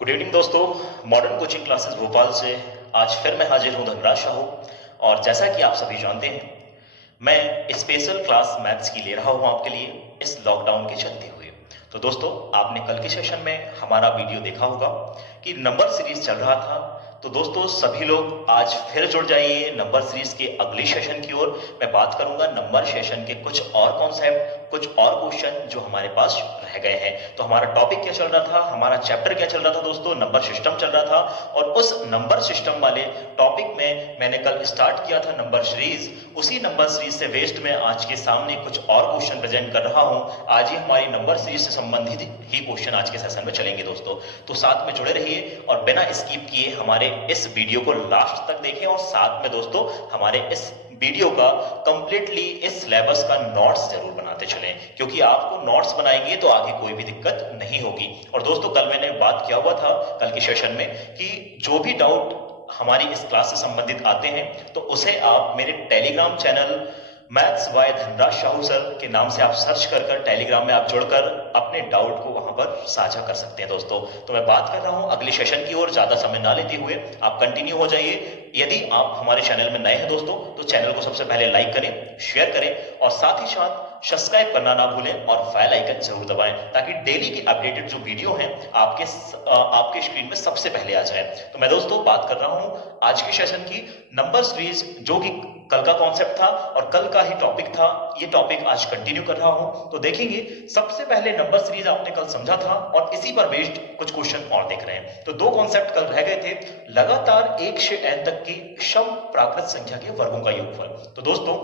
Good evening दोस्तों। Modern coaching classes Bhopal से आज फिर मैं हाजिर हूं धनराज शाहू। और जैसा कि आप सभी जानते हैं, मैं स्पेशल क्लास मैथ्स की ले रहा हूं आपके लिए इस लॉकडाउन के चलते हुए। तो दोस्तों, आपने कल के सेशन में हमारा वीडियो देखा होगा कि नंबर सीरीज चल रहा था। तो दोस्तों, सभी लोग आज फिर जुड़ जाइए नंबर सीरीज के अगले सेशन की ओर। मैं बात करूंगा नंबर सेशन के कुछ और कॉन्सेप्ट, कुछ और क्वेश्चन जो हमारे पास रह गए हैं। तो हमारा टॉपिक क्या चल रहा था, हमारा चैप्टर क्या चल रहा था दोस्तों? नंबर सिस्टम चल रहा था। और उस नंबर सिस्टम वाले टॉपिक में मैंने कल स्टार्ट किया था नंबर सीरीज। उसी नंबर सीरीज से बेस्ड में आज के सामने कुछ और क्वेश्चन प्रेजेंट कर रहा हूं। आज ही हमारी नंबर सीरीज से संबंधित ही क्वेश्चन आज के सेशन में चलेंगे दोस्तों। तो साथ में जुड़े रहिए और बिना स्किप किए हमारे इस वीडियो को लास्ट तक देखें। और साथ में दोस्तों, हमारे इस वीडियो का कंप्लीटली इस सिलेबस का नोट्स जरूर बनाते चलें, क्योंकि आपको नोट्स बनाएंगे तो आगे कोई भी दिक्कत नहीं होगी। और दोस्तों, कल मैंने बात किया हुआ था कल के सेशन में कि जो भी डाउट हमारी इस क्लास से संबंधित आते हैं तो उसे आप मेरे Telegram channel maths by Dhanraj Shahu sir के नाम से आप सर्च कर टेलीग्राम में आप जुड़कर अपने डाउट को वहां पर साझा कर सकते हैं दोस्तों। तो मैं बात कर रहा हूं अगले सेशन की ओर। ज्यादा समय ना लेते हुए आप कंटिन्यू हो जाइए। यदि आप हमारे चैनल में नए हैं दोस्तों, तो चैनल को सबसे पहले लाइक करें, शेयर करें और साथ ही साथ सब्सक्राइब करना ना भूलें और बेल आइकन जरूर दबाएं, ताकि डेली की अपडेटेड जो वीडियो हैं आपके स्क्रीन में सबसे पहले आ जाए। तो मैं दोस्तों बात कर रहा हूं आज के सेशन की नंबर सीरीज, जो कि कल का कॉन्सेप्ट था और कल का ही टॉपिक था। ये टॉपिक आज कंटिन्यू कर रहा हूं। तो देखेंगे, सबसे पहले नंबर सीरीज आपने कल समझा था और इसी पर बेस्ड कुछ क्वेश्चन और देख रहे हैं। तो दो कॉन्सेप्ट कल रह गए थे, लगातार 1 से n तक की सम प्राकृत संख्या के वर्गों का योगफल। तो दोस्तों,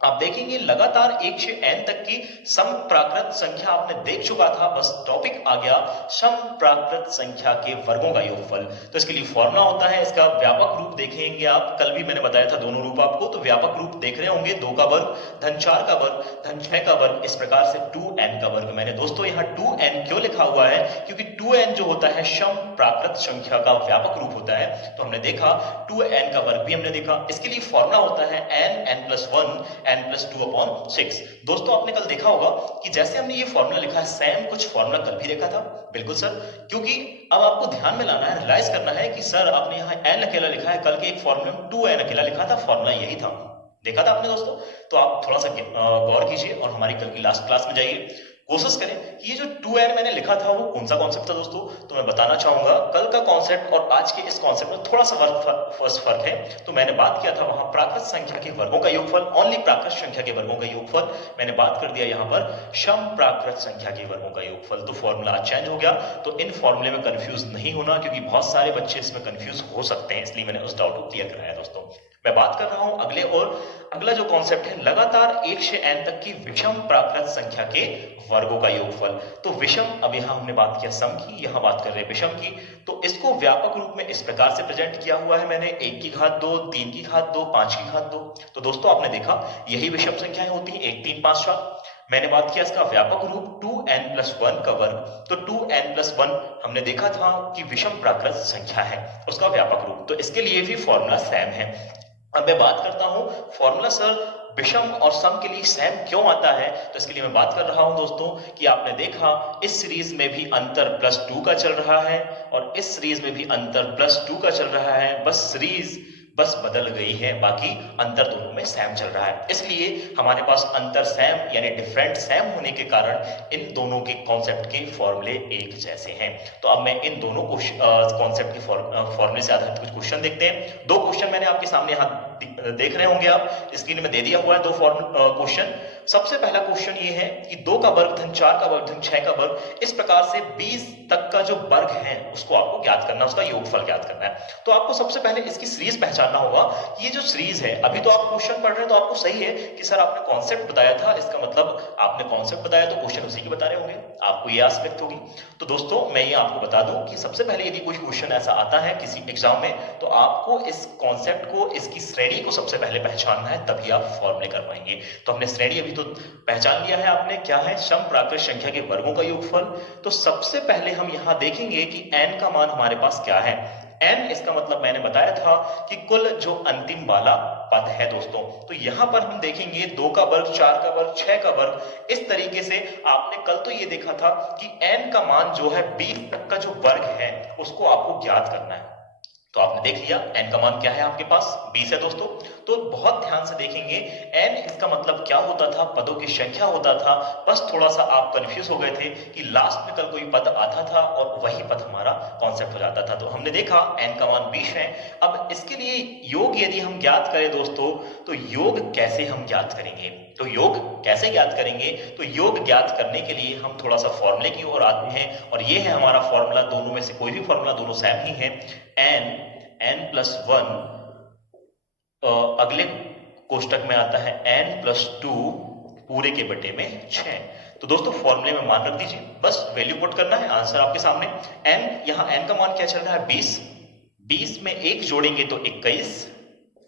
आप देखेंगे लगातार 1 से n तक की सम प्राकृत संख्या आपने देख चुका था। बस टॉपिक आ गया सम प्राकृत संख्या के वर्गों का योगफल। तो इसके लिए फॉर्मूला होता है, इसका व्यापक रूप देखेंगे आप। कल भी मैंने बताया था दोनों रूप आपको, तो व्यापक रूप देख रहे होंगे। 2 का वर्ग धन 4 का वर्ग धन 6 का वर्ग, इस प्रकार से 2n का वर्ग। मैंने दोस्तों यहाँ 2n क्यों लिखा हुआ है? क्योंकि 2n जो होता है सम प्राकृत संख्या का व्यापक रूप होता है। तो हमने देखा 2n का वर्ग भी हमने देखा। इसके लिए फॉर्मूला होता है n+1 n+2/6। दोस्तों, आपने कल देखा होगा कि जैसे हमने ये फॉर्मूला लिखा है, सेम कुछ फॉर्मूला कल भी देखा था। बिल्कुल सर, क्योंकि अब आपको ध्यान में लाना है, रियलाइज करना है कि सर आपने यहाँ n अकेला लिखा है, कल के एक फॉर्मूले में 2n अकेला लिखा था। फॉर्मूला यही था, देखा था आपने दोस्तों। तो आप थोड़ा सा गौर कीजिए और हमारी कल की लास्ट क्लास में जाइए। कोशिश करें कि ये जो 2n मैंने लिखा था वो कौन सा कॉन्सेप्ट था दोस्तों। तो मैं बताना चाहूंगा, कल का कॉन्सेप्ट और आज के इस कॉन्सेप्ट में थोड़ा सा फर्क है। तो मैंने बात किया था वहां प्राकृत संख्या के वर्गों का योगफल, ओनली प्राकृत संख्या के वर्गों का योगफल। मैंने बात कर दिया यहाँ पर सम प्राकृत संख्या के वर्गों का योगफल। तो फॉर्मूला चेंज हो गया। तो इन फॉर्मूले में कंफ्यूज नहीं होना, क्योंकि बहुत सारे बच्चे इसमें कंफ्यूज हो सकते हैं, इसलिए मैंने उस डाउट को क्लियर कराया दोस्तों। मैं बात कर रहा हूं अगले, और अगला जो कॉन्सेप्ट है लगातार 1 से n तक की विषम प्राकृत संख्या के वर्गों का योगफल। तो विषम, अब यहां हमने बात किया सम की, यहां बात कर रहे हैं विषम की। तो इसको व्यापक रूप में इस प्रकार से प्रेजेंट किया हुआ है मैंने, 1 की घात 2, 3 की घात 2, 5 की घात 2। तो दोस्तों, आपने देखा यही विषम संख्याएं होती हैं, 1 3 5 7। मैंने बात किया इसका व्यापक रूप 2n+1 का वर्ग। तो 2n+1 हमने देखा था कि विषम प्राकृत संख्या है, उसका व्यापक रूप। तो इसके लिए भी फॉर्मूला सेम है। अब मैं बात करता हूं फॉर्मूला सर विषम और सम के लिए सेम क्यों आता है। तो इसके लिए मैं बात कर रहा हूं दोस्तों कि आपने देखा इस सीरीज में भी अंतर +2 का चल रहा है और इस सीरीज में भी अंतर +2 का चल रहा है। बस सीरीज बदल गई है, बाकी अंतर दोनों में सेम चल रहा है। इसलिए हमारे पास अंतर सेम यानी डिफरेंट सेम होने के कारण इन दोनों के कॉन्सेप्ट के फॉर्मूले एक जैसे हैं। तो अब मैं इन दोनों कॉन्सेप्ट के फॉर्मूले से आधारित कुछ क्वेश्चन देखते हैं। 2 क्वेश्चन मैंने आपके सामने यहाँ देख रहे होंगे, आप स्क्रीन में दे दिया हुआ है 2 क्वेश्चन। सबसे पहला क्वेश्चन ये है कि 2 का वर्ग धन 4 का वर्ग धन 6 का वर्ग, इस प्रकार से 20 तक का जो वर्ग है उसको आपको ज्ञात करना है, उसका योगफल ज्ञात करना है। तो आपको सबसे पहले इसकी सीरीज पहचानना होगा कि ये जो सीरीज है, अभी तो आप क्वेश्चन पढ़ रहे हैं तो आपको सही है कि सर आपने कॉन्सेप्ट बताया था, इसका मतलब आपने कॉन्सेप्ट बताया तो क्वेश्चन उसी के बता रहे होंगे, आपको ये आस्पेक्ट होगी। तो दोस्तों, मैं ये आपको बता दूं कि सबसे पहले यदि कोई क्वेश्चन ऐसा आता है किसी एग्जाम में, तो आपको इस कॉन्सेप्ट को, इसकी श्रेणी को सबसे पहले पहचानना है, तभी आप फॉर्मूले कर पाएंगे। तो हमने श्रेणी अभी तो पहचान लिया है आपने, क्या है सम प्राकृत संख्या के वर्गों का योगफल। तो सबसे पहले हम यहां देखेंगे कि n का मान हमारे पास क्या है। n इसका मतलब मैंने बताया था कि कुल जो अंतिम वाला पद है दोस्तों। तो यहां पर हम देखेंगे 2 का वर्ग 4 का वर्ग 6 का वर्ग। इस तरीके से आपने कल तो ये देखा था कि n का मान जो है 20 तक का जो वर्ग है उसको आपको ज्ञात करना है। तो आपने देख लिया n का मान क्या है आपके पास 20 है दोस्तों। तो बहुत ध्यान से देखेंगे n इसका मतलब क्या होता था, पदों की संख्या होता था। बस थोड़ा सा आप कंफ्यूज हो गए थे कि लास्ट में कल कोई पद आता था और वही पद हमारा कॉन्सेप्ट हो जाता था। तो हमने देखा n का मान 20 है। अब इसके लिए योग यदि हम ज्ञात करें दोस्तों, तो योग कैसे हम ज्ञात करेंगे, तो योग कैसे ज्ञात करेंगे, तो योग ज्ञात करने के लिए हम थोड़ा सा फॉर्मूले की ओर आते हैं और ये है हमारा फॉर्मूला, दोनों में से कोई भी फॉर्मूला, दोनों सेम ही है। n+1 अगले कोष्टक में आता है n+2 पूरे के बटे में 6। तो दोस्तों फॉर्मूले में मान रख दीजिए, बस वैल्यू पुट करना है, आंसर आपके सामने। n, यहाँ n का मान क्या चल रहा है 20, 20 में 1 जोड़ेंगे तो 21,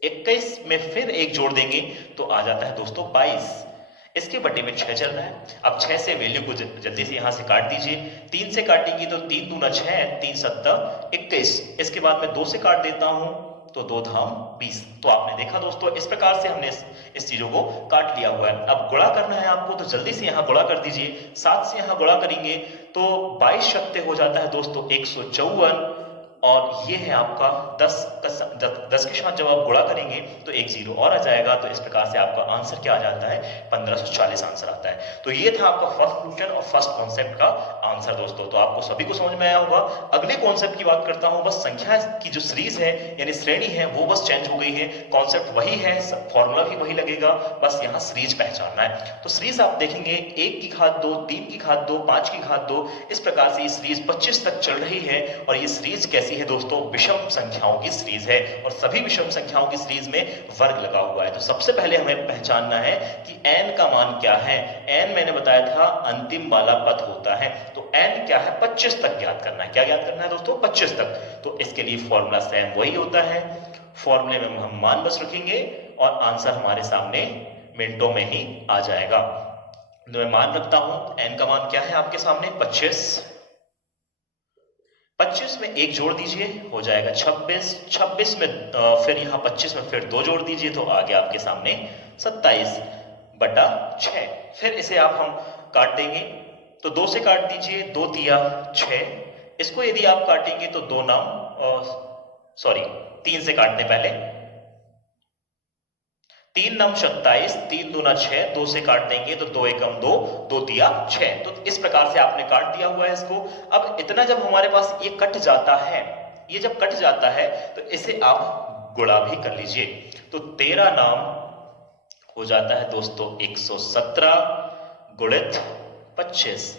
21 में फिर 1 जोड़ देंगे तो आ जाता है दोस्तों 22, इसके बटे में 6 चल रहा है। अब 6 से वैल्यू को जल्दी से यहां से काट दीजिए, 3 से काटेंगे तो 3 दूना 6, 3 सत्ता 21, इसके बाद में 2 से काट देता हूं तो 2 धाम 20। तो आपने देखा दोस्तों इस प्रकार से हमने इस चीजों को काट लिया हुआ है। अब गुणा करना है आपको, तो जल्दी से यहाँ गुणा कर दीजिए, 7 से यहाँ गुणा करेंगे तो 22 शक्ते हो जाता है दोस्तों 154, और ये है आपका 10 के साथ जब आप गुणा करेंगे तो 1 जीरो और आ जाएगा। तो इस प्रकार से आपका आंसर क्या आ जाता है 1540 आंसर आता है। तो ये था आपका फर्स्ट क्वेश्चन और फर्स्ट कॉन्सेप्ट का आंसर दोस्तों। तो आपको सभी को समझ में आया होगा। अगले कॉन्सेप्ट की बात करता हूं, बस संख्या की जो सीरीज है यानी श्रेणी है वो बस चेंज हो गई है, कॉन्सेप्ट वही है, फॉर्मूला भी वही लगेगा, बस यहाँ सीरीज पहचानना है। तो सीरीज आप देखेंगे 1 की घात 2, 3 की घात 2, 5 की घात 2, इस प्रकार से ये सीरीज 25 तक चल रही है। और ये सीरीज कैसी है दोस्तों, विषम संख्याओं की सीरीज है और सभी विषम संख्याओं की सीरीज में वर्ग लगा हुआ है। तो सबसे पहले हमें पहचानना है कि n का मान क्या है। n मैंने बताया था अंतिम वाला पद होता है, तो n क्या है 25 तक ज्ञात करना है। क्या ज्ञात करना है दोस्तों 25 तक। तो इसके लिए फॉर्मूला सेम वही होता है, फॉर्मूले में हम मान बस रखेंगे और आंसर हमारे सामने मिनटों में ही आ जाएगा। तो मैं मान रखता हूं, n का मान क्या है आपके सामने 25, 25 में 1 जोड़ दीजिए हो जाएगा 26, 26 में फिर यहाँ 25 में फिर 2 जोड़ दीजिए तो आ गया आपके सामने 27/6। फिर इसे आप हम काट देंगे तो 2 से काट दीजिए, 2 तिया 6, इसको यदि आप काटेंगे तो 3 से काटने पहले, 3 नम 27, 3 दूना 6, 2 से काट देंगे तो 2 एकम 2, 2 तिया 6। तो इस प्रकार से आपने काट दिया हुआ है इसको। अब इतना जब हमारे पास ये कट जाता है, ये जब कट जाता है तो इसे आप गुणा भी कर लीजिए। तो 13 नाम हो जाता है दोस्तों 117 गुणित 25,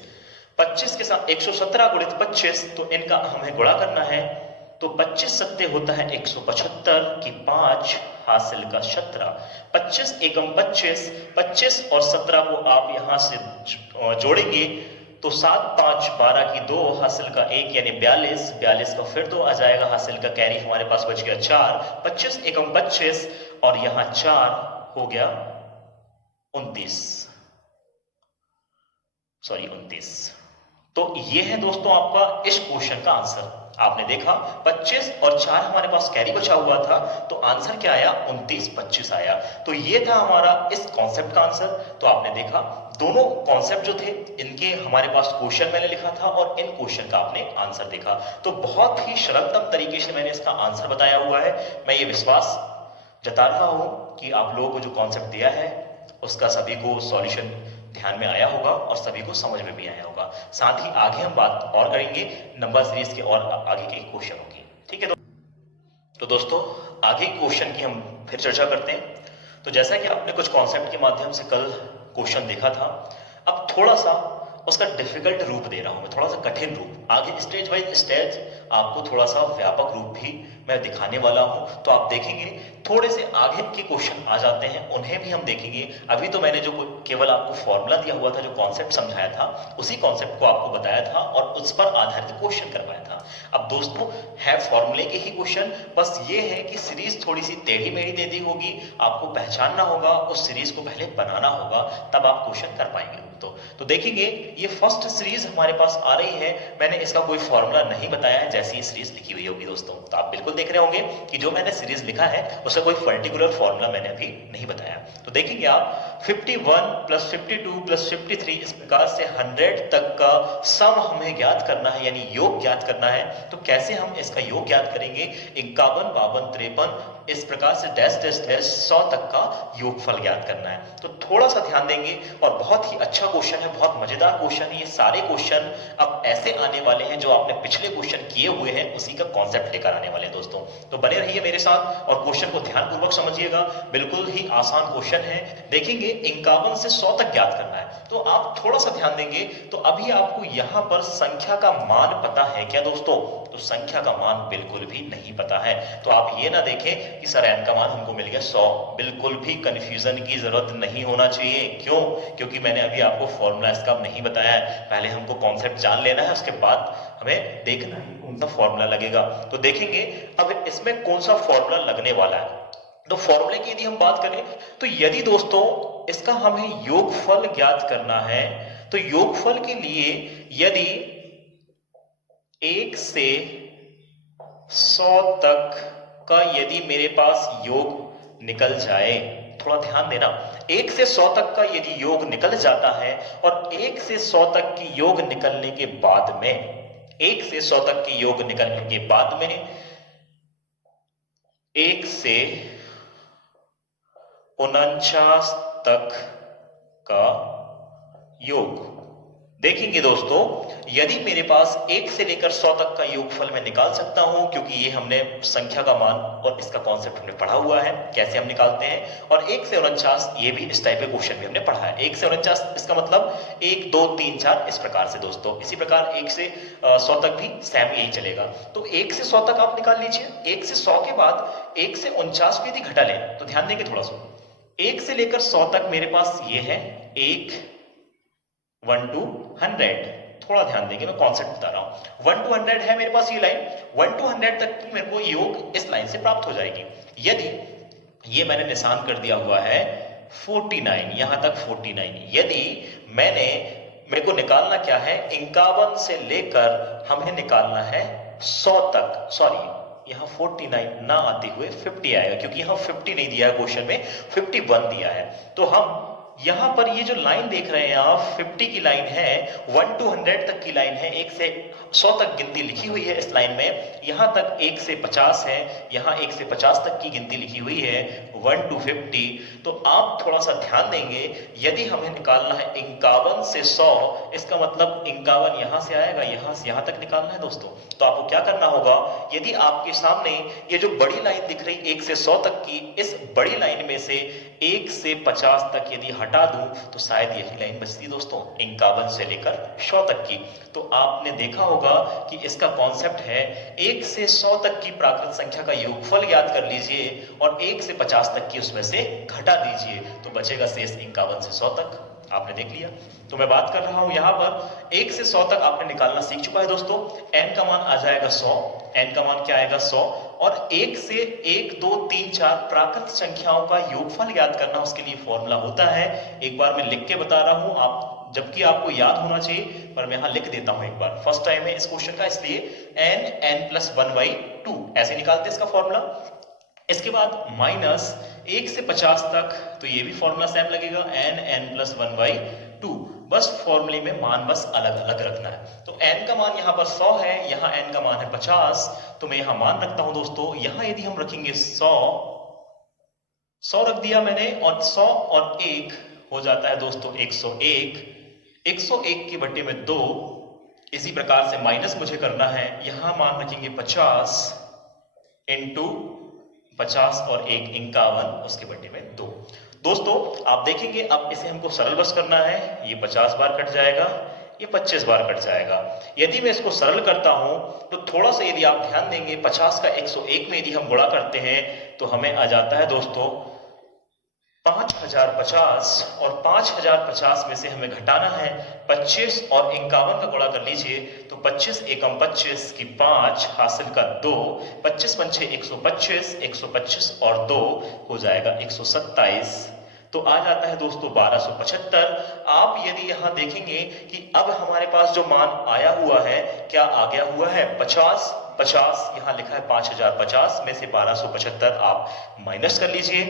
25 के साथ 117 गुणित 25, तो इनका हमें गुणा करना है। तो 25 सत्ते होता है 175 की 5 हासिल का 17, 25 एकम 25, 25 और 17 को आप यहां से जोड़ेंगे तो 7 5 12 की 2 हासिल का 1 यानी 42, 42 का फिर 2 आ जाएगा, हासिल का कैरी हमारे पास बच गया 4, 25 एकम 25 और यहां 4 हो गया 29। तो ये है दोस्तों आपका इस क्वेश्चन का आंसर। आपने देखा 25 और 4 हमारे पास कैरी बचा हुआ था, तो आंसर क्या आया 29 25 आया। तो ये था हमारा इस कॉन्सेप्ट का आंसर। तो आपने देखा दोनों कॉन्सेप्ट जो थे इनके हमारे पास क्वेश्चन मैंने लिखा था और इन क्वेश्चन का आपने आंसर देखा। तो बहुत ही सरलतम तरीके से मैंने इसका आंसर बताया हुआ है। मैं ये विश्वास जता रहा हूं कि आप लोगों को जो कॉन्सेप्ट दिया है उसका सभी को सॉल्यूशन ध्यान में आया होगा और सभी को समझ में भी आया होगा। साथ ही आगे हम बात और करेंगे नंबर सीरीज के और आगे के क्वेश्चनों की। ठीक है तो दोस्तों आगे क्वेश्चन की हम फिर चर्चा करते हैं। तो जैसा कि आपने कुछ कॉन्सेप्ट के माध्यम से कल क्वेश्चन देखा था, अब थोड़ा सा उसका डिफिकल्ट रूप दे रहा हूं मैं, थोड़ा सा कठिन रूप। आगे स्टेज वाइज स्टेज आपको थोड़ा सा व्यापक रूप भी मैं दिखाने वाला हूं। तो आप देखेंगे थोड़े से आगे के क्वेश्चन आ जाते हैं, उन्हें भी हम देखेंगे। अभी तो मैंने जो केवल आपको फॉर्मूला दिया हुआ था, जो कॉन्सेप्ट समझाया था, उसी कॉन्सेप्ट को आपको बताया था और उस पर आधारित क्वेश्चन करवाया था। अब दोस्तों है फॉर्मूले के ही क्वेश्चन, बस ये है कि सीरीज थोड़ी सी टेढ़ी मेढ़ी दे दी होगी, आपको पहचानना होगा, उस सीरीज को पहले बनाना होगा, तब आप क्वेश्चन कर पाएंगे। तो देखेंगे ये फर्स्ट सीरीज हमारे पास आ रही है। मैंने इसका कोई फॉर्मूला नहीं बताया है जैसी ये सीरीज लिखी हुई होगी दोस्तों। तो आप बिल्कुल देख रहे होंगे कि जो मैंने सीरीज लिखा है उसका कोई पर्टिकुलर फॉर्मूला मैंने अभी नहीं बताया। तो देखेंगे आप 51 प्लस 52 प्लस 53 इस प्रकार से 100 तक का सम हमें ज्ञात करना है, यानी योग ज्ञात करना है। तो कैसे हम इसका योग ज्ञात करेंगे? 51, 52, 53 इस प्रकार से डैश डैश डैश 100 तक का योगफल ज्ञात करना है। तो थोड़ा सा ध्यान देंगे और बहुत ही अच्छा क्वेश्चन है, बहुत मजेदार क्वेश्चन है। ये सारे क्वेश्चन अब ऐसे आने वाले हैं जो आपने पिछले क्वेश्चन किए हुए हैं उसी का कॉन्सेप्ट लेकर आने वाले हैं दोस्तों। तो बने रहिए मेरे साथ और क्वेश्चन को ध्यानपूर्वक समझिएगा। बिल्कुल ही आसान क्वेश्चन है। देखेंगे 51 से 100 तक ज्ञात करना है। तो आप थोड़ा सा ध्यान देंगे तो अभी आपको यहां पर संख्या का मान पता है क्या दोस्तों? तो संख्या का मान बिल्कुल भी नहीं पता है। तो आप ये ना देखें कि सर n का मान हमको मिल गया 100। बिल्कुल भी कंफ्यूजन की जरूरत नहीं होना चाहिए। क्यों? क्योंकि मैंने अभी आपको फॉर्मूला इसका नहीं बताया है। पहले हमको कॉन्सेप्ट जान लेना है, उसके बाद हमें देखना है कौन सा फॉर्मूला लगेगा। तो देखेंगे अब इसमें कौन सा फॉर्मूला लगने वाला है। तो फॉर्मूले की यदि हम बात करें तो यदि दोस्तों इसका हमें योगफल ज्ञात करना है तो योगफल के लिए यदि 1 से 100 तक का यदि मेरे पास योग निकल जाए, थोड़ा ध्यान देना, 1 से 100 तक का यदि योग निकल जाता है और 1 से 100 तक की योग निकलने के बाद में 1 से 100 तक की योग निकलने के बाद में 1 से 49 तक का योग देखेंगे दोस्तों। यदि मेरे पास 1 से लेकर 100 तक का योगफल मैं निकाल सकता हूं, क्योंकि ये हमने संख्या का मान और इसका कॉन्सेप्ट हमने पढ़ा हुआ है कैसे हम निकालते हैं। और 1 से 49 ये भी इस टाइप के क्वेश्चन भी हमने पढ़ा है। 1 से 49 इसका मतलब 1 2 3 4 इस प्रकार से दोस्तों। इसी प्रकार 1 से 100 तक भी सेम यही चलेगा। तो 1 से 100 तक आप निकाल लीजिए। 1 से 100 के बाद 1 से 49 भी यदि घटा लें तो ध्यान देंगे थोड़ा सा, 1 से लेकर 100 तक मेरे पास ये है 1 1 to 100। थोड़ा ध्यान देंगे, मैं कॉन्सेप्ट बता रहा हूं। 1 to 100 है मेरे पास ये लाइन। 1 to 100 तक की मेरे को योग इस लाइन से प्राप्त हो जाएगी। यदि ये मैंने निशान कर दिया हुआ है 49, यहां तक 49। यदि मेरे को निकालना क्या है, 51 से लेकर हमें निकालना है 100 तक। सॉरी, यहां 49 ना आते हुए 50 आएगा, क्योंकि यहां 50 नहीं दिया है क्वेश्चन में, 51 दिया है। तो हम यहां पर ये जो लाइन देख रहे हैं आप, 50 की लाइन है, 1 to 100 तक की लाइन है। 1 से 100 तक गिनती लिखी हुई है इस लाइन में। यहां तक 1 से 50 है, यहां 1 से 50 तक की गिनती लिखी हुई है, 1 to 50। तो आप थोड़ा सा ध्यान देंगे, यदि हमें निकालना है 51 से 100, इसका मतलब 51 यहां से आएगा, यहां से यहां तक निकालना है दोस्तों। तो आपको क्या करना होगा, यदि आपके सामने ये जो बड़ी लाइन दिख रही 1 से 100 तक की, इस बड़ी लाइन में से 1 से 50 तक यदि हटा दूं तो शायद यही लाइन बचती दोस्तों, 51 से लेकर 100 तक की। तो आपने देखा होगा कि इसका कॉन्सेप्ट है 1 से 100 तक की प्राकृत संख्या का योगफल ज्ञात कर लीजिए और 1 से 50 तक की उसमें से घटा दीजिए, तो बचेगा शेष 51 से 100 तक। आपने देख लिया। तो मैं बात कर रहा हूं यहां पर 1 से 100 तक आपने निकालना सीख चुका है दोस्तों। n का मान आ जाएगा 100। n का मान क्या आएगा 100। और 1 से 1 2 3 4 प्राकृत संख्याओं का योगफल ज्ञात करना, उसके लिए फॉर्मूला होता है। एक बार मैं लिख के बता रहा हूं, आप जबकि आपको याद होना चाहिए, पर मैं यहां लिख देता हूं एक बार। फर्स्ट टाइम है इस क्वेश्चन का, इसलिए n प्लस 1/2 ऐसे निकालते हैं इसका फॉर्मूला। इसके बाद माइनस 1 से 50 तक, तो ये भी फॉर्मूला सेम लगेगा, n प्लस 1/2। बस फॉर्मूले में मान बस अलग अलग रखना है। तो n का मान यहाँ पर 100 है, यहाँ n का मान है 50, तो मैं यहाँ मान रखता हूं दोस्तों। यहाँ यदि हम रखेंगे 100 रख दिया मैंने, और 100 और 1 हो जाता है दोस्तों 101। 101 की बटे में 2। इसी प्रकार से माइनस मुझे करना है, यहाँ मान रखेंगे 50 इंटू 50 और 1 51, उसके बटे में 2। दोस्तों आप देखेंगे अब इसे हमको सरल बस करना है। ये 50 बार कट जाएगा, ये 25 बार कट जाएगा। यदि मैं इसको सरल करता हूं तो थोड़ा सा यदि आप ध्यान देंगे, 50 का 101 में यदि हम गुणा करते हैं तो हमें आ जाता है दोस्तों 5050, और 5050 में से हमें घटाना है 25 और 51 का गुणा कर लीजिए, तो 25 एकम 25 की 5 हासिल का 2, 25 पंचे 125, 125 और 2 हो जाएगा 127। तो आ जाता है दोस्तों 1275। आप यदि यहाँ देखेंगे कि अब हमारे पास जो मान आया हुआ है, क्या आ गया हुआ है 50। 50 यहाँ लिखा है 5050 में से 1275 आप माइनस कर लीजिए।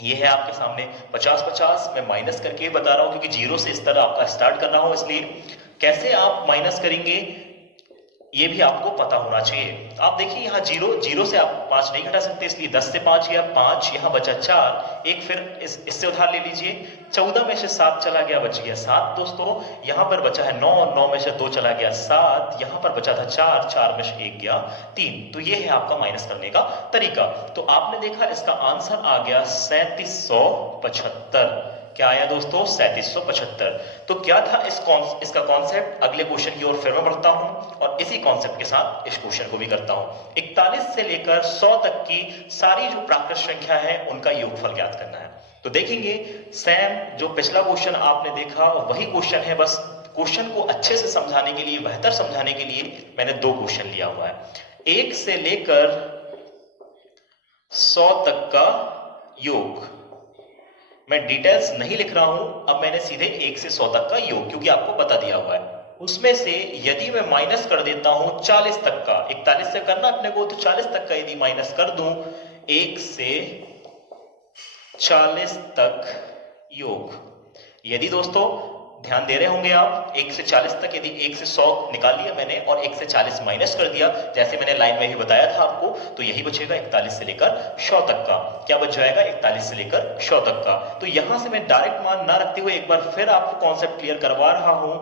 ये है आपके सामने 50-50 मैं माइनस करके बता रहा हूं क्योंकि जीरो से इस तरह आपका स्टार्ट कर रहा हूं, इसलिए कैसे आप माइनस करेंगे ये भी आपको पता होना चाहिए। आप देखिए यहाँ जीरो से आप 5 नहीं घटा सकते, इसलिए 10 से 5 गया 5, यहाँ बचा 4, एक फिर इससे उधार ले लीजिए। 14 में से 7 चला गया, बच गया 7 दोस्तों। यहाँ पर बचा है 9, 9 में से 2 चला गया 7, यहाँ पर बचा था 4, 4 में से 1 गया 3। तो ये है आपका माइनस करने का तरीका। तो आपने देखा इसका आंसर आ गया 3775। क्या आया दोस्तों 3775। तो क्या था इसका कॉन्सेप्ट, अगले क्वेश्चन की ओर फिर मैं बढ़ता हूं और इसी कॉन्सेप्ट के साथ इस क्वेश्चन को भी करता हूं। 41 से लेकर 100 तक की सारी जो प्राकृत संख्या है उनका योगफल ज्ञात करना है। तो देखेंगे सेम जो पिछला क्वेश्चन आपने देखा वही क्वेश्चन है, बस क्वेश्चन को अच्छे से समझाने के लिए, बेहतर समझाने के लिए मैंने 2 क्वेश्चन लिया हुआ है। 1 से लेकर 100 तक का योग, मैं डिटेल्स नहीं लिख रहा हूं, अब मैंने सीधे 1 से 100 तक का योग, क्योंकि आपको बता दिया हुआ है। उसमें से यदि मैं माइनस कर देता हूं 40 तक का, 41 से करना अपने को, तो 40 तक का यदि माइनस कर दूं 1 से 40 तक योग, यदि दोस्तों ध्यान दे रहे होंगे आप, 1 से 40 तक यदि 1 से 100 निकाल लिया मैंने और 1 से 40 माइनस कर दिया, जैसे मैंने लाइन में ही बताया था आपको, तो यही बचेगा 41 से लेकर 100 तक का। क्या बच जाएगा 41 से लेकर 100 तक का। तो यहां से मैं डायरेक्ट मान ना रखते हुए एक बार फिर आपको कॉन्सेप्ट क्लियर करवा रहा हूं।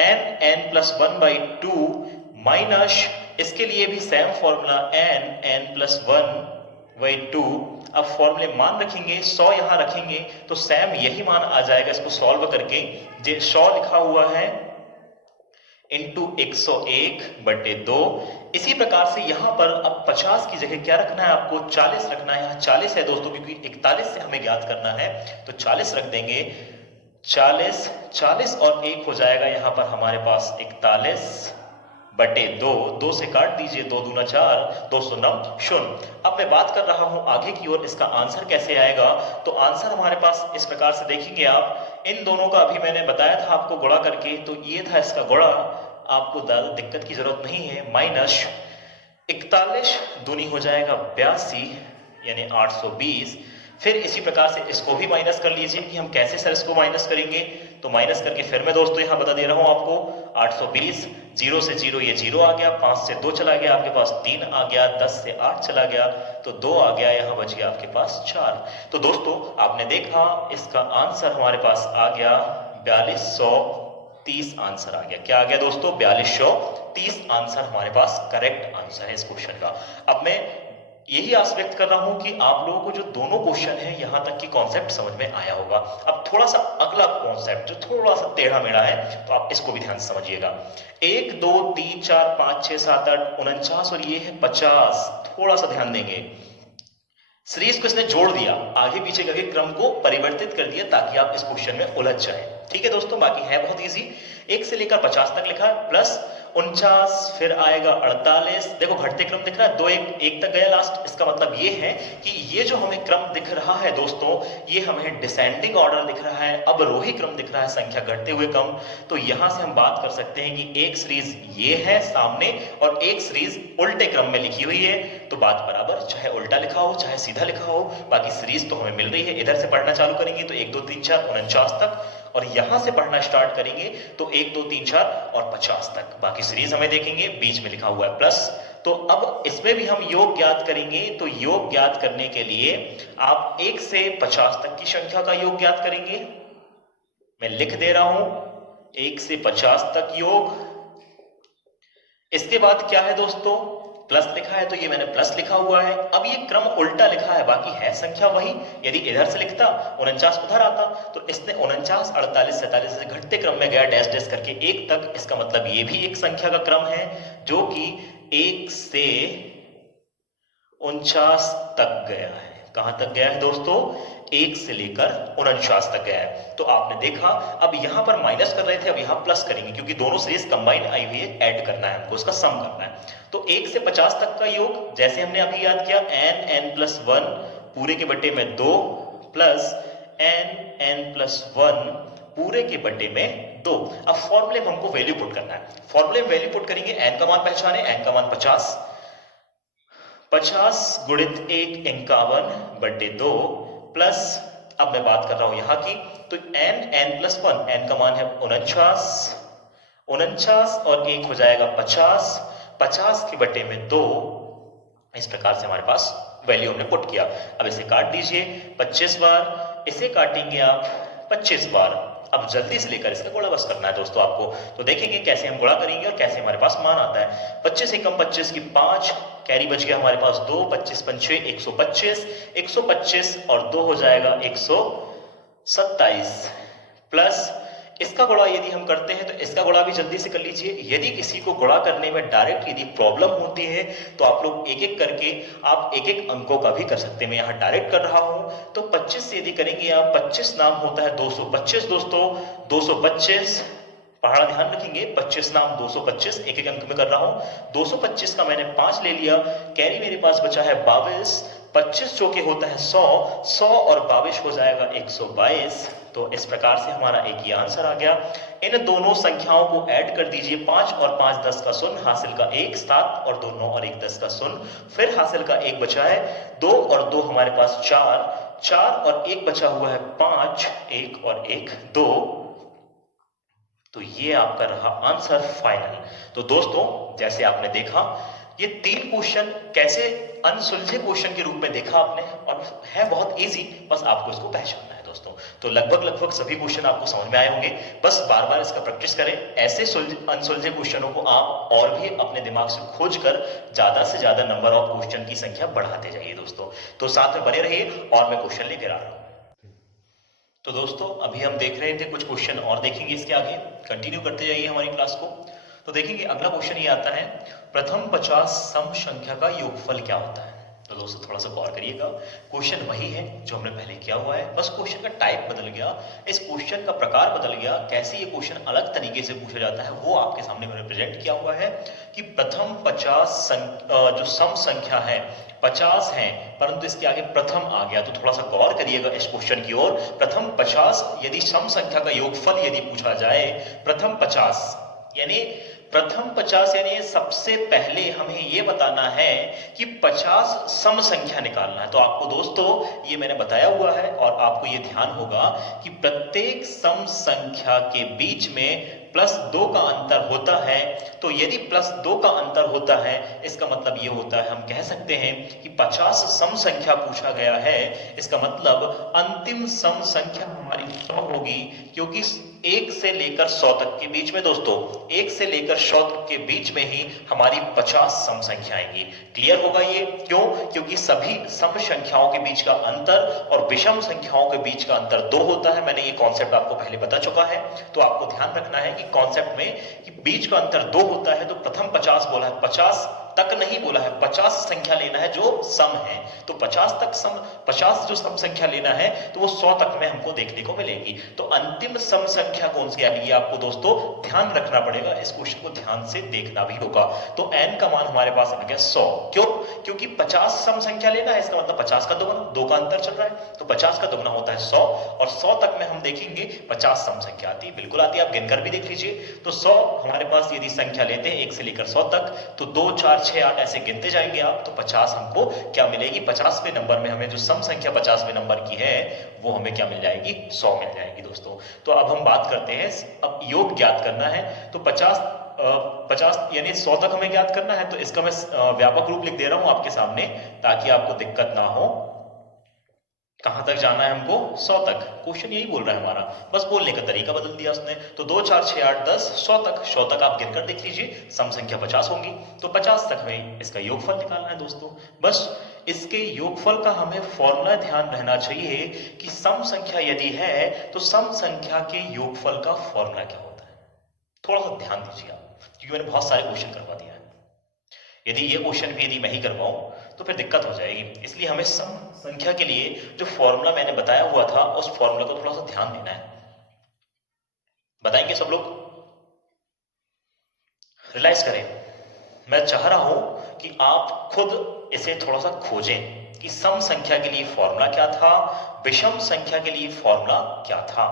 n+1/2 माइनस, इसके लिए भी सेम फॉर्मूला n+1/2। अब फॉर्मूले मान रखेंगे, 100 यहां रखेंगे तो सेम यही मान आ जाएगा इसको सॉल्व करके। 100 लिखा हुआ है इंटू 101/2। इसी प्रकार से यहां पर अब 50 की जगह क्या रखना है आपको, 40 रखना है। यहाँ 40 है दोस्तों, क्योंकि 41 से हमें ज्ञात करना है, तो 40 रख देंगे। 40 और 1 हो जाएगा यहाँ पर हमारे पास 41/2। 2 से काट दीजिए, 2 दूना 4, 2 9 0। अब मैं बात कर रहा हूं आगे की ओर, इसका आंसर कैसे आएगा। तो आंसर हमारे पास इस प्रकार से देखेंगे आप, इन दोनों का अभी मैंने बताया था आपको गुणा करके, तो ये था इसका गुणा, आपको ज्यादा दिक्कत की जरूरत नहीं है। माइनस 41 दूनी हो जाएगा 82 यानी 820। फिर इसी प्रकार से इसको भी माइनस कर लीजिए कि हम कैसे सर इसको माइनस करेंगे। तो माइनस करके फिर मैं दोस्तों यहां बता दे रहा हूं आपको, 820, 0 से 0 ये 0 आ गया, 5 से 2 चला गया, आपके पास 3 आ गया, 10 से 8 चला गया तो 2 आ गया, यहां बच गया आपके पास 4। तो दोस्तों आपने देखा इसका आंसर हमारे पास आ गया 4230 आंसर आ गया। क्या आ गया दोस्तों 4230 आंसर हमारे पास करेक्ट आंसर है इस क्वेश्चन का। अब मैं यही आशा व्यक्त कर रहा हूं कि आप लोगों को जो दोनों क्वेश्चन है यहां तक की कॉन्सेप्ट समझ में आया होगा। अब थोड़ा सा अगला कॉन्सेप्ट जो थोड़ा सा टेढ़ा मेढ़ा है, तो आप इसको भी ध्यान से समझिएगा। 1 2 3 4 5 6 7 8 49 और ये है 50। थोड़ा सा ध्यान देंगे, सीरीज को इसने जोड़ दिया, आगे पीछे करके क्रम को परिवर्तित कर दिया ताकि आप इस क्वेश्चन में उलझ जाएं। ठीक है दोस्तों, बाकी है बहुत इजी। 1 से लेकर 50 तक लिखा है, प्लस 49, फिर आएगा 48। देखो घटते क्रम दिख रहा है, 2 1 तक गया लास्ट। इसका मतलब ये है कि ये जो हमें क्रम दिख रहा है दोस्तों, ये हमें डिसेंडिंग ऑर्डर दिख रहा है, अवरोही क्रम दिख रहा है, संख्या घटते हुए क्रम। तो यहां से हम बात कर सकते हैं कि एक सीरीज ये है सामने और एक सीरीज उल्टे क्रम में लिखी हुई है। तो बात बराबर, चाहे उल्टा लिखा हो चाहे सीधा लिखा हो, बाकी सीरीज तो हमें मिल रही है। इधर से पढ़ना चालू करेंगे तो 1 2 3 4 49 तक, और यहां से पढ़ना स्टार्ट करेंगे तो 1 2 3 4 और 50 तक। बाकी सीरीज हमें देखेंगे, बीच में लिखा हुआ है प्लस। तो अब इसमें भी हम योग ज्ञात करेंगे। तो योग ज्ञात करने के लिए आप 1 से 50 तक की संख्या का योग ज्ञात करेंगे। मैं लिख दे रहा हूं 1 से 50 तक योग। इसके बाद क्या है दोस्तों, प्लस लिखा है तो ये मैंने प्लस लिखा हुआ है। अब ये क्रम उल्टा लिखा है, बाकी है संख्या वही। यदि इधर से लिखता 49 उधर आता, तो इसने 49 48 47 से घटते क्रम में गया डैश डैश करके 1 तक। इसका मतलब ये भी एक संख्या का क्रम है जो कि 1 से 49 तक गया है। कहां तक गया है दोस्तों, 1 से लेकर 49 तक गया है। तो आपने देखा, अब यहां पर माइनस कर रहे थे, अब यहां प्लस करेंगे क्योंकि दोनों सीरीज कंबाइन आई हुई है, ऐड करना है हमको, उसका सम करना है। तो 1 से 50 तक का योग जैसे हमने अभी याद किया, n+1 पूरे के बटे में 2 प्लस n+1 पूरे के बट्टे में 2। अब फॉर्मूले में हमको वैल्यू पुट करना है। फॉर्मूले में वैल्यू पुट करेंगे, n का मान पहचाने, n का मान 50, 50 गुणित 1 51/2 प्लस, अब मैं बात कर रहा हूं यहां की, तो n+1, n का मान है 49, 49 और 1 हो जाएगा 50, 50 के बट्टे में 2। इस प्रकार से हमारे पास वैल्यू हमने पुट किया। अब इसे काट दीजिए 25 बार, इसे काटेंगे आप 25 बार। अब जल्दी से लेकर इसका गुणा बस करना है दोस्तों आपको, तो देखेंगे कैसे हम गुणा करेंगे और कैसे हमारे पास मान आता है। 25 एकम 25 की 5, कैरी बच गया हमारे पास 2, 25 पंचे 125, 125 और 2 हो जाएगा 127 प्लस इसका गुणा यदि हम करते हैं तो इसका गुणा भी जल्दी से कर लीजिए। यदि किसी को गुणा करने में डायरेक्ट यदि प्रॉब्लम होती है तो आप लोग एक एक करके आप एक एक अंकों का भी कर सकते हैं। मैं यहाँ डायरेक्ट कर रहा हूं तो 25 से यदि करेंगे आप, 25 नाम होता है 225 दोस्तों, 225 पढ़ना ध्यान रखेंगे, 25 नाम 225, एक एक अंक में कर रहा हूं। 225 का मैंने 5 ले लिया, कैरी मेरे पास बचा है 22, 25 जो के होता है 100, 100 और 22 हो जाएगा 122। तो इस प्रकार से हमारा एक ही आंसर आ गया। इन दोनों संख्याओं को ऐड कर दीजिए, 5 और 5 10 का शून्य, हासिल का 1 7 और 2 9 और 1 10 का शून्य, फिर हासिल का 1 बचा है 2 और 2 हमारे पास 4, 4 और 1 बचा हुआ है 5, 1 और 1 2। तो ये आपका रहा आंसर फाइनल। तो दोस्तों जैसे आपने देखा ये 3 क्वेश्चन कैसे अनसुलझे क्वेश्चन के रूप में देखा आपने, और है बहुत इजी, बस आपको इसको पहचानना है दोस्तों। तो लगभग सभी क्वेश्चन आपको समझ में आए होंगे, बस बार बार इसका प्रैक्टिस करें। ऐसे अनसुलझे क्वेश्चनों को आप और भी अपने दिमाग से खोज कर ज्यादा से ज्यादा नंबर ऑफ क्वेश्चन की संख्या बढ़ाते जाइए दोस्तों। तो साथ में बने रहिए और मैं क्वेश्चन लेकर आ रहा हूं। तो दोस्तों अभी हम देख रहे थे, कुछ क्वेश्चन और देखेंगे इसके आगे, कंटिन्यू करते जाइए हमारी क्लास को। तो देखेंगे अगला क्वेश्चन ये आता है, प्रथम 50 सम संख्या का योगफल क्या होता है। तो दोस्तों थोड़ा सा गौर करिएगा, क्वेश्चन वही है जो हमने पहले किया हुआ है, बस क्वेश्चन का टाइप बदल गया, इस क्वेश्चन का प्रकार बदल गया। कैसे ये क्वेश्चन अलग तरीके से पूछा जाता है वो आपके सामने मैंने प्रेजेंट किया हुआ है कि प्रथम 50 जो सम संख्या है 50 है, परंतु इसके आगे प्रथम आ गया। तो थोड़ा सा गौर करिएगा इस क्वेश्चन की ओर। प्रथम 50 यदि सम संख्या का योगफल यदि पूछा जाए, प्रथम 50 यानी प्रथम 50 यानी सबसे पहले हमें यह बताना है कि 50 सम संख्या निकालना है। तो आपको दोस्तों ये मैंने बताया हुआ है और आपको ये ध्यान होगा कि प्रत्येक सम संख्या के बीच में +2 का अंतर होता है। तो यदि +2 का अंतर होता है इसका मतलब ये होता है, हम कह सकते हैं कि 50 सम संख्या पूछा गया है, इसका मतलब अंतिम सम संख्या हमारी 100 होगी, क्योंकि 1 से लेकर 100 तक के बीच में दोस्तों, 1 से लेकर 100 तक के बीच में ही हमारी 50 सम संख्या आएंगी। क्लियर होगा ये? क्यों? क्योंकि सभी सम संख्याओं के बीच का अंतर और विषम संख्याओं के बीच का अंतर 2 होता है। मैंने ये कॉन्सेप्ट आपको पहले बता चुका है, तो आपको ध्यान रखना है कि कॉन्सेप्ट में कि बीच का अंतर 2 होता है। तो प्रथम 50 बोला है, 50 तक नहीं बोला है, 50 संख्या लेना है जो सम है। तो 50 जो सम संख्या लेना है तो वो 100 तक में हमको देखने को मिलेगी। तो अंतिम सम संख्या कौन सी आएगी आपको दोस्तों ध्यान रखना पड़ेगा, इस क्वेश्चन को ध्यान से देखना भी होगा। तो n का मान हमारे पास आ गया 100। क्यों? क्योंकि 50 सम संख्या लेना है, इसका मतलब 50 का दोगुना, 2 का अंतर चल रहा है, तो 50 का दोगुना होता है 100, और 100 तक में हम देखेंगे 50 सम संख्या आती है, बिल्कुल आती है, आप गिनकर भी देख लीजिए। तो 100 हमारे पास यदि संख्या लेते हैं 1 से लेकर 100 तक, तो 2 4 6 8 ऐसे गिनते जाएंगे आप, तो 50 हमको क्या मिलेगी, 50वें नंबर में हमें जो सम संख्या 50वें नंबर की है वो हमें क्या मिल जाएगी, 100 मिल जाएगी दोस्तों। तो अब हम बात करते हैं, अब योग ज्ञात करना है। तो 50 यानी 100 तक हमें ज्ञात करना है, तो इसका मैं व्यापक रूप लिख दे रहा हूं आपके सामने ताकि आपको दिक्कत ना हो। कहां तक जाना है हमको, 100 तक। क्वेश्चन यही बोल रहा है हमारा, बस बोलने का तरीका बदल दिया उसने। तो 2 4 6 8 10 100 तक, 100 तक आप गिनकर देख लीजिए, सम संख्या 50 होंगी, तो 50 तक में इसका योगफल निकालना है दोस्तों। बस इसके योगफल का हमें फॉर्मूला ध्यान रहना चाहिए कि सम संख्या यदि है तो सम संख्या के योगफल का फॉर्मूला क्या होता है। थोड़ा सा ध्यान दीजिए आप, क्योंकि मैंने बहुत सारे क्वेश्चन करवा दिया है। यदि ये क्वेश्चन भी यदि मैं ही करवाऊं तो फिर दिक्कत हो जाएगी, इसलिए हमें सम संख्या के लिए जो फॉर्मूला मैंने बताया हुआ था उस फॉर्मूला को थोड़ा सा ध्यान देना है। बताएंगे सब लोग, रियलाइज करें। मैं चाह रहा हूं कि आप खुद इसे थोड़ा सा खोजें कि सम संख्या के लिए फॉर्मूला क्या था, विषम संख्या के लिए फॉर्मूला क्या था।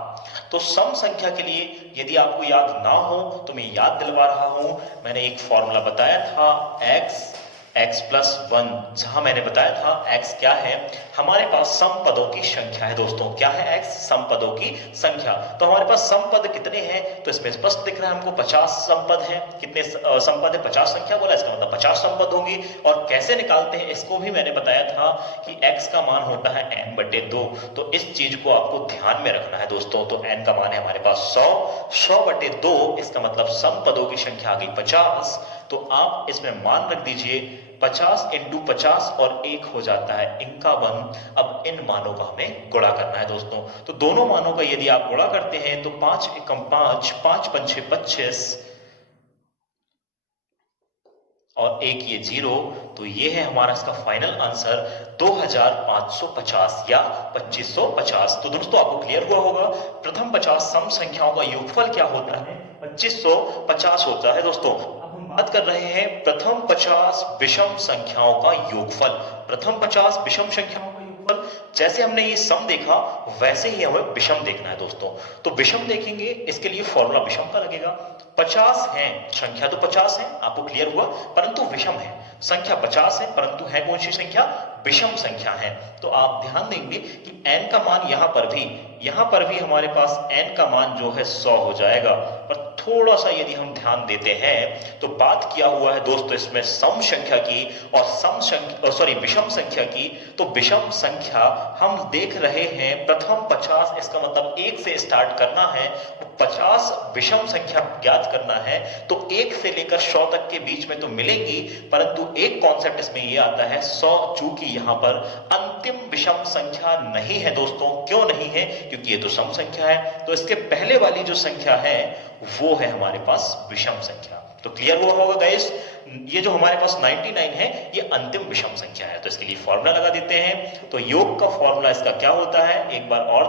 तो सम संख्या के लिए यदि आपको याद ना हो तो मैं याद दिलवा रहा हूं। मैंने एक फॉर्मूला बताया था x प्लस 1, जहां मैंने बताया था x क्या है, हमारे पास सम पदों की संख्या है दोस्तों। क्या है x? सम पदों की संख्या। तो हमारे पास सम पद कितने हैं, तो इसमें स्पष्ट दिख रहा है हमको 50 सम पद है। कितने सम पद है? 50 संख्या बोला, इसका मतलब 50 सम पद होंगी। और कैसे निकालते हैं इसको भी मैंने बताया था कि x का मान होता है n/2। तो इस चीज को आपको ध्यान में रखना है दोस्तों। तो n का मान है हमारे पास 100/2, इसका मतलब सम पदों की संख्या आ गई 50। तो आप इसमें मान रख दीजिए 50 × 50 और 1 हो जाता है 51। अब इन मानों का हमें गुणा करना है दोस्तों। तो दोनों मानों का यदि आप गुणा करते हैं तो 5 × 5, 5 × 5 = 25 और 1 ये 0। तो ये है हमारा इसका फाइनल आंसर 2550 या 2550। तो दोस्तों आपको क्लियर हुआ होगा प्रथम 50 सम संख्याओं का योगफल क्या होता है, 2550 होता है दोस्तों। अब हम बात कर रहे हैं प्रथम 50 विषम संख्याओं का योगफल। प्रथम 50 विषम संख्याओं का योगफल, जैसे हमने ये सम देखा वैसे ही हमें विषम देखना है दोस्तों। तो विषम देखेंगे, इसके लिए फॉर्मूला विषम का लगेगा। 50 है, संख्या तो 50 है, आपको क्लियर हुआ, परंतु विषम है। संख्या 50 है परंतु है कौन सी संख्या? विषम संख्या है। तो आप ध्यान देंगे कि n का मान यहां पर भी हमारे पास n का मान जो है 100 हो जाएगा। पर थोड़ा सा यदि हम ध्यान देते हैं तो बात किया हुआ है दोस्तों इसमें सम संख्या की और विषम संख्या की। तो विषम संख्या हम देख रहे हैं प्रथम 50, इसका मतलब 1 से स्टार्ट करना है, 50 विषम संख्या ज्ञात करना है। तो 1 से लेकर 100 तक के बीच में तो मिलेंगी, परंतु एक कॉन्सेप्ट इसमें यह आता है 100 चूंकि यहां पर अंतिम विषम संख्या नहीं है दोस्तों। क्यों नहीं है? क्योंकि ये तो सम संख्या है। तो इसके पहले वाली जो संख्या है वो है हमारे पास विषम संख्या। तो क्लियर हुआ होगा गाइस, ये जो हमारे पास 99 है ये अंतिम विषम संख्या है। तो इसके लिए फॉर्मूला लगा देते हैं। तो योग का फॉर्मूला इसका क्या होता है, एक बार और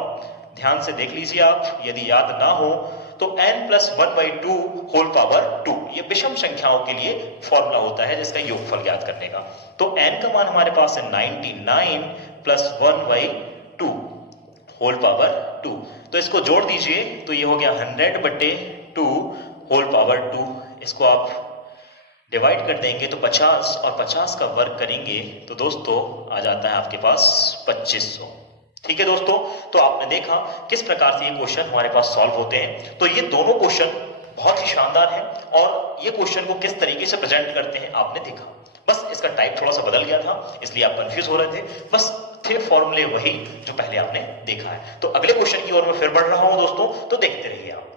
ध्यान से देख लीजिए आप, यदि याद ना हो तो n + 1/2 होल पावर 2, ये विषम संख्याओं के लिए फॉर्मूला होता है जिसका योगफल ज्ञात करने का। तो n का मान हमारे पास है 99 + 1/2 होल पावर 2। तो इसको जोड़ दीजिए तो ये हो गया 100/2 होल पावर 2। इसको आप डिवाइड कर देंगे तो 50 और 50 का वर्ग करेंगे तो दोस्तों आ जाता है आपके पास 2500। ठीक है दोस्तों, तो आपने देखा किस प्रकार से ये क्वेश्चन हमारे पास सॉल्व होते हैं। तो ये दोनों क्वेश्चन बहुत ही शानदार हैं और ये क्वेश्चन को किस तरीके से प्रेजेंट करते हैं आपने देखा। बस इसका टाइप थोड़ा सा बदल गया था, इसलिए आप कंफ्यूज हो रहे थे। बस थे फॉर्मूले वही जो पहले आपने देखा है। तो अगले क्वेश्चन की ओर मैं फिर बढ़ रहा हूं दोस्तों, तो देखते रहिए आप।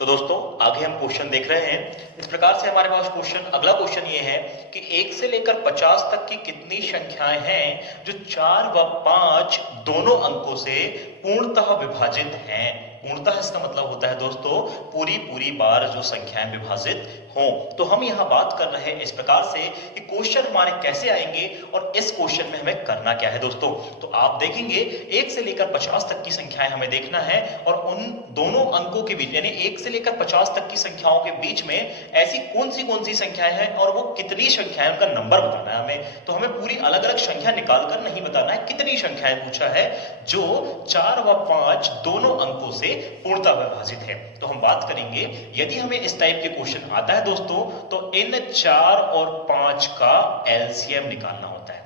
तो दोस्तों आगे हम क्वेश्चन देख रहे हैं। इस प्रकार से हमारे पास अगला क्वेश्चन ये है कि 1 से लेकर 50 तक की कितनी संख्याएं हैं जो 4 व 5 दोनों अंकों से पूर्णतः विभाजित हैं। पूर्णतः इसका मतलब होता है दोस्तों पूरी बार जो संख्याएं विभाजित हों। तो हम यहाँ बात कर रहे हैं इस प्रकार से कि क्वेश्चन हमारे कैसे आएंगे और इस क्वेश्चन में हमें करना क्या है दोस्तों। तो आप देखेंगे 1 से लेकर 50 तक की संख्याएं हमें देखना है और उन दोनों अंकों के बीच यानी 1 से लेकर 50 तक की संख्याओं के बीच में ऐसी कौन सी संख्याएं हैं और वो कितनी संख्याएं, उनका नंबर बताना है हमें। तो हमें पूरी अलग अलग संख्या निकालकर नहीं बताना है, कितनी संख्याएं पूछा है जो 4 व 5 दोनों अंकों से पूर्णतः विभाजित है। तो हम बात करेंगे यदि हमें इस टाइप के क्वेश्चन आता है दोस्तों तो इन 4 और 5 का एलसीएम निकालना होता है।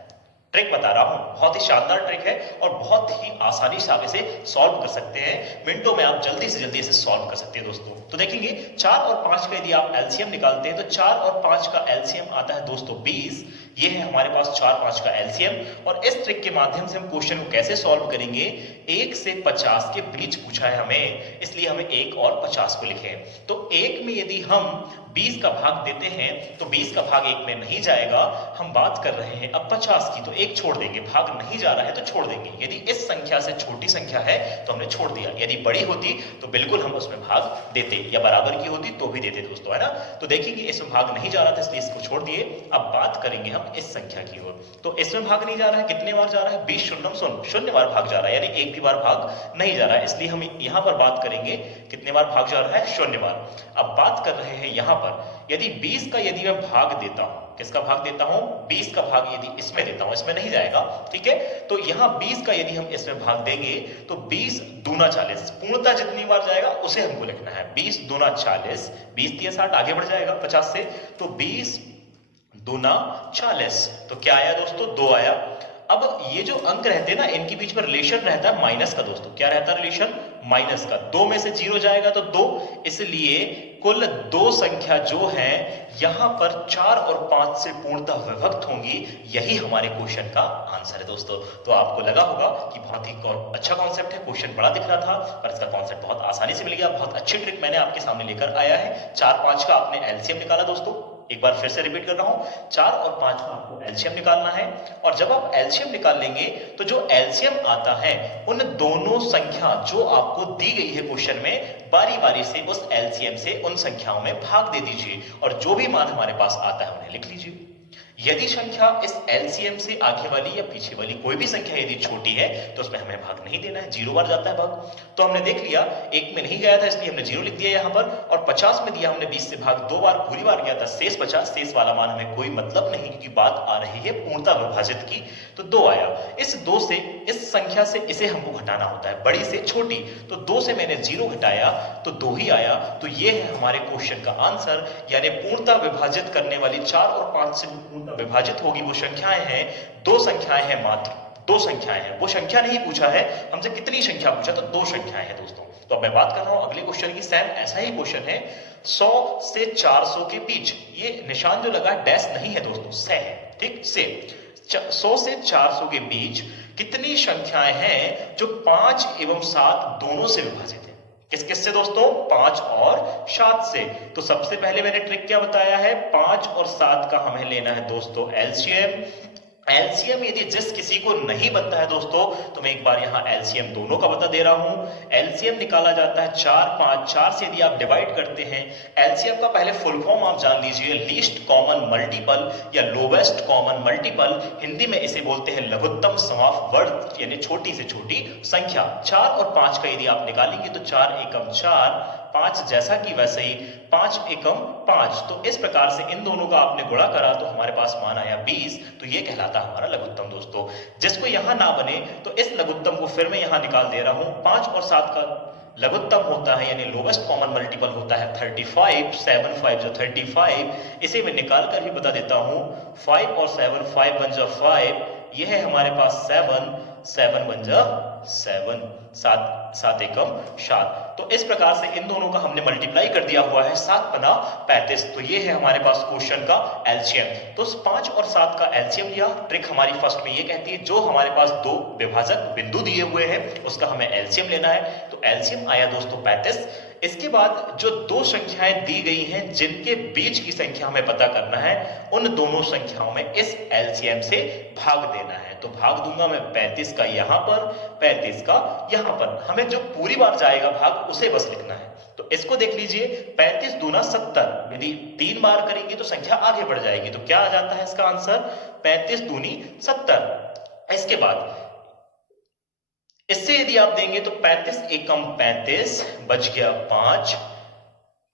ट्रिक बता रहा हूं, बहुत ही शानदार ट्रिक है और बहुत ही आसानी से आप इसे सॉल्व कर सकते हैं। मिनटों में आप जल्दी से जल्दी इसे सॉल्व कर सकते हैं दोस्तों। तो देखेंगे 4 और 5 का यदि आप एलसीएम निकालते हैं तो 4 और 5 का एलसीएम आता है दोस्तों 20। ये है हमारे पास 4-5 का एलसीएम। और इस ट्रिक के माध्यम से हम क्वेश्चन को कैसे सॉल्व करेंगे, 1 से 50 के बीच पूछा है हमें, इसलिए हमें 1 और 50 को लिखें। तो 1 में यदि हम 20 का भाग देते हैं तो 20 का भाग 1 में नहीं जाएगा। हम बात कर रहे हैं अब 50 की, तो 1 छोड़ देंगे, भाग नहीं जा रहा है तो छोड़ देंगे। यदि इस संख्या से छोटी संख्या है तो हमने छोड़ दिया, यदि बड़ी होती तो बिल्कुल हम उसमें भाग देते, या बराबर की होती तो भी देते दोस्तों, है ना। तो देखेंगे इसमें भाग नहीं जा रहा था इसलिए इसको छोड़ दिए। अब बात करेंगे हम इस संख्या की ओर। तो इसमें भाग नहीं जा रहा है, कितने बार जा रहा है, 20 शून्य बार भाग जा रहा है, यानी एक भी बार भाग नहीं जा रहा है। इसलिए हम यहां पर बात करेंगे कितने बार भाग जा रहा है, 0 बार। अब बात कर रहे हैं यहां पर यदि 20 का यदि मैं भाग देता हूं, किसका भाग देता हूं, 20 का भाग यदि इसमें देता हूं, इसमें नहीं जाएगा, ठीक है। तो यहां 20 का यदि हम इसमें भाग देंगे तो 20 दूना 40, पूर्णतः जितनी बार जाएगा उसे हमको लिखना है। 20 दूना 40, 20 दिया 60, आगे बढ़ जाएगा 50 से, तो 20 दूना 40, तो क्या आया दोस्तों, 2 आया। अब ये जो अंक रहते हैं ना, इनके बीच में रिलेशन रहता है माइनस का दोस्तों। क्या रहता है रिलेशन, माइनस का। 2 में से 0 जाएगा तो 2, इसलिए कुल 2 संख्या जो है यहां पर 4 और 5 से पूर्णतः विभक्त होंगी। यही हमारे क्वेश्चन का आंसर है दोस्तों। तो आपको लगा होगा कि बहुत ही अच्छा कॉन्सेप्ट है, क्वेश्चन बड़ा दिख रहा था पर इसका कॉन्सेप्ट बहुत आसानी से मिल गया। बहुत अच्छी ट्रिक मैंने आपके सामने लेकर आया है। 4 5 का आपने एलसीएम निकाला दोस्तों, एक बार फिर से रिपीट कर रहा हूं, 4 और 5 का आपको एलसीएम निकालना है। और जब आप एलसीएम निकाल लेंगे तो जो एलसीएम आता है उन दोनों संख्या जो आपको दी गई है क्वेश्चन में, बारी बारी से उस एलसीएम से उन संख्याओं में भाग दे दीजिए और जो भी मान हमारे पास आता है उन्हें लिख लीजिए। यदि संख्या इस एलसीएम से आगे वाली या पीछे वाली कोई भी संख्या यदि छोटी है तो उसमें हमें भाग नहीं देना है, 0 बार जाता है भाग। तो हमने देख लिया, 1 में नहीं गया था इसलिए हमने 0 लिख दिया यहां पर, और 50 में दिया हमने 20 से भाग 2 बार, पूरी बार गया था, शेष 50, शेष वाला मान हमें कोई मतलब नहीं क्योंकि बात आ रही है पूर्णतः विभाजित की, तो 2 आया। इस 2 से, इस संख्या से इसे हमको घटाना होता है, बड़ी से छोटी, तो 2 से मैंने 0 घटाया तो 2 ही आया। तो ये है हमारे क्वेश्चन का आंसर, यानी पूर्णतः विभाजित करने वाली 4 और 5 से पूर्णतः विभाजित होगी वो संख्याएं हैं, 2 संख्याएं हैं, मात्र 2 संख्याएं हैं। वो संख्या नहीं पूछा है हमसे, कितनी संख्या पूछा, तो 2 संख्याएं हैं दोस्तों। तो अब मैं बात कर रहा हूं अगले क्वेश्चन की। सेम ऐसा ही क्वेश्चन है, 100 से 400 के बीच, ये निशान जो लगा डैश नहीं है दोस्तों, से है, ठीक, से 100 से 400 के बीच कितनी संख्याएं हैं जो 5 एवं 7 दोनों से विभाजित है। किस किस से दोस्तों, 5 और 7 से। तो सबसे पहले मैंने ट्रिक क्या बताया है, 5 और 7 का हमें लेना है दोस्तों एलसीएम। एलसीएम यदि जिस किसी को नहीं बनता है दोस्तों, तो मैं एक बार यहां एलसीएम दोनों का बता दे रहा हूं। एलसीएम निकाला जाता है 4 5, 4 से यदि आप डिवाइड करते हैं, एलसीएम का पहले फुल फॉर्म आप जान लीजिए, लीस्ट कॉमन मल्टीपल या लोवेस्ट कॉमन मल्टीपल, हिंदी में इसे बोलते हैं लघुत्तम समाप्त वर्ग, यानी छोटी से छोटी संख्या। 4 और 5 का यदि आप निकालेंगे तो 4 एकम 4, 5 जैसा कि वैसे ही, 5 एकम 5, तो इस प्रकार से इन दोनों का आपने गुणा करा तो हमारे पास मान आया 20, तो ये कहलाता हमारा लघुत्तम दोस्तों। जिसको यहां ना बने तो इस लघुत्तम को फिर मैं यहां निकाल दे रहा हूं। 5 और 7 का लघुत्तम होता है यानी लोवेस्ट कॉमन मल्टीपल होता है 35, 7 5 जो 35, इसे मैं निकाल कर ही बता देता हूं। 5 और 7, 5 1 जा 5, यह है हमारे पास 7, 7 1 जा 7, 7 7 एकम 7। तो इस प्रकार से इन दोनों का हमने मल्टीप्लाई कर दिया हुआ है, 7 बना 35। तो ये है हमारे पास क्वेश्चन का एलसीएम। तो 5 और 7 का एलसीएम लिया। ट्रिक हमारी फर्स्ट में ये कहती है, जो हमारे पास 2 विभाजक बिंदु दिए हुए हैं उसका हमें एलसीएम लेना है। तो एलसीएम आया दोस्तों 35। इसके बाद जो 2 संख्याएं दी गई हैं जिनके बीच की संख्या हमें पता करना है, उन दोनों संख्याओं में इस एलसीएम से भाग देना है। तो भाग दूंगा मैं 35 का यहां पर, 35 का यहां पर, हमें जो पूरी बार जाएगा भाग उसे बस लिखना है। तो इसको देख लीजिए, 35 दूना 70, यदि 3 बार करेंगे तो संख्या आगे बढ़ जाएगी। तो क्या आ जाता है इसका आंसर, 35 दूनी 70। इसके बाद इससे यदि आप देंगे तो 35 एकम 35, बच गया 5,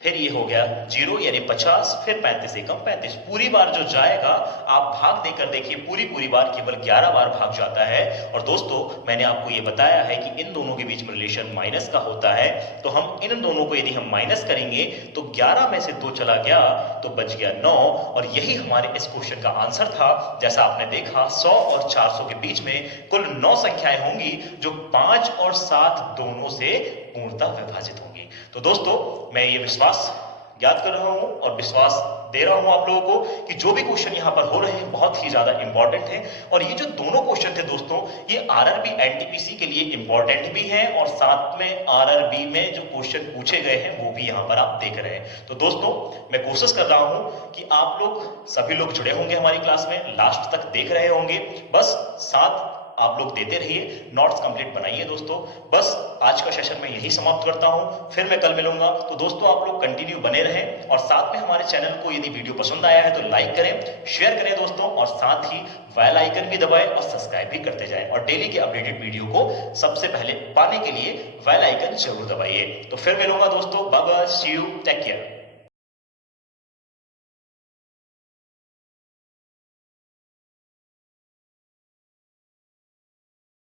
फिर ये हो गया 0 यानी 50, फिर 35 एकम 35। पूरी बार जो जाएगा आप भाग देकर देखिए, पूरी बार केवल 11 बार भाग जाता है। और दोस्तों मैंने आपको ये बताया है कि इन दोनों के बीच में रिलेशन माइनस का होता है। तो हम इन दोनों को यदि हम माइनस करेंगे तो 11 में से 2 चला गया तो बच गया 9, और यही हमारे इस क्वेश्चन का आंसर था। जैसा आपने देखा 100 और 400 के बीच में कुल 9 संख्याएं होंगी जो 5 और 7 दोनों से पूर्णतः विभाजित होंगी। तो दोस्तों मैं ये विश्वास ज्ञात कर रहा हूं और विश्वास दे रहा हूं आप लोगों को कि जो भी क्वेश्चन यहां पर हो रहे हैं बहुत ही ज्यादा इंपॉर्टेंट है। और ये जो दोनों क्वेश्चन थे दोस्तों, ये आरआरबी एनटीपीसी के लिए इंपॉर्टेंट भी हैं और साथ में आरआरबी में जो क्वेश्चन पूछे गए हैं वो भी यहां पर आप देख रहे हैं। तो दोस्तों मैं कोशिश कर रहा हूं कि आप लोग सभी लोग जुड़े होंगे हमारी क्लास में, लास्ट तक देख रहे होंगे। बस साथ आप लोग देते रहिए, नोट्स कंप्लीट बनाइए दोस्तों। बस आज का सेशन मैं यही समाप्त करता हूं, फिर मैं कल मिलूंगा। तो दोस्तों आप लोग कंटिन्यू बने रहें और साथ में हमारे चैनल को यदि वीडियो पसंद आया है तो लाइक करें, शेयर करें दोस्तों, और साथ ही बेल आइकन भी दबाएं और सब्सक्राइब भी करते जाएं। और डेली के अपडेटेड वीडियो को सबसे पहले पाने के लिए बेल आइकन जरूर दबाइए। तो फिर मिलूंगा दोस्तों, bye bye, see you, take care.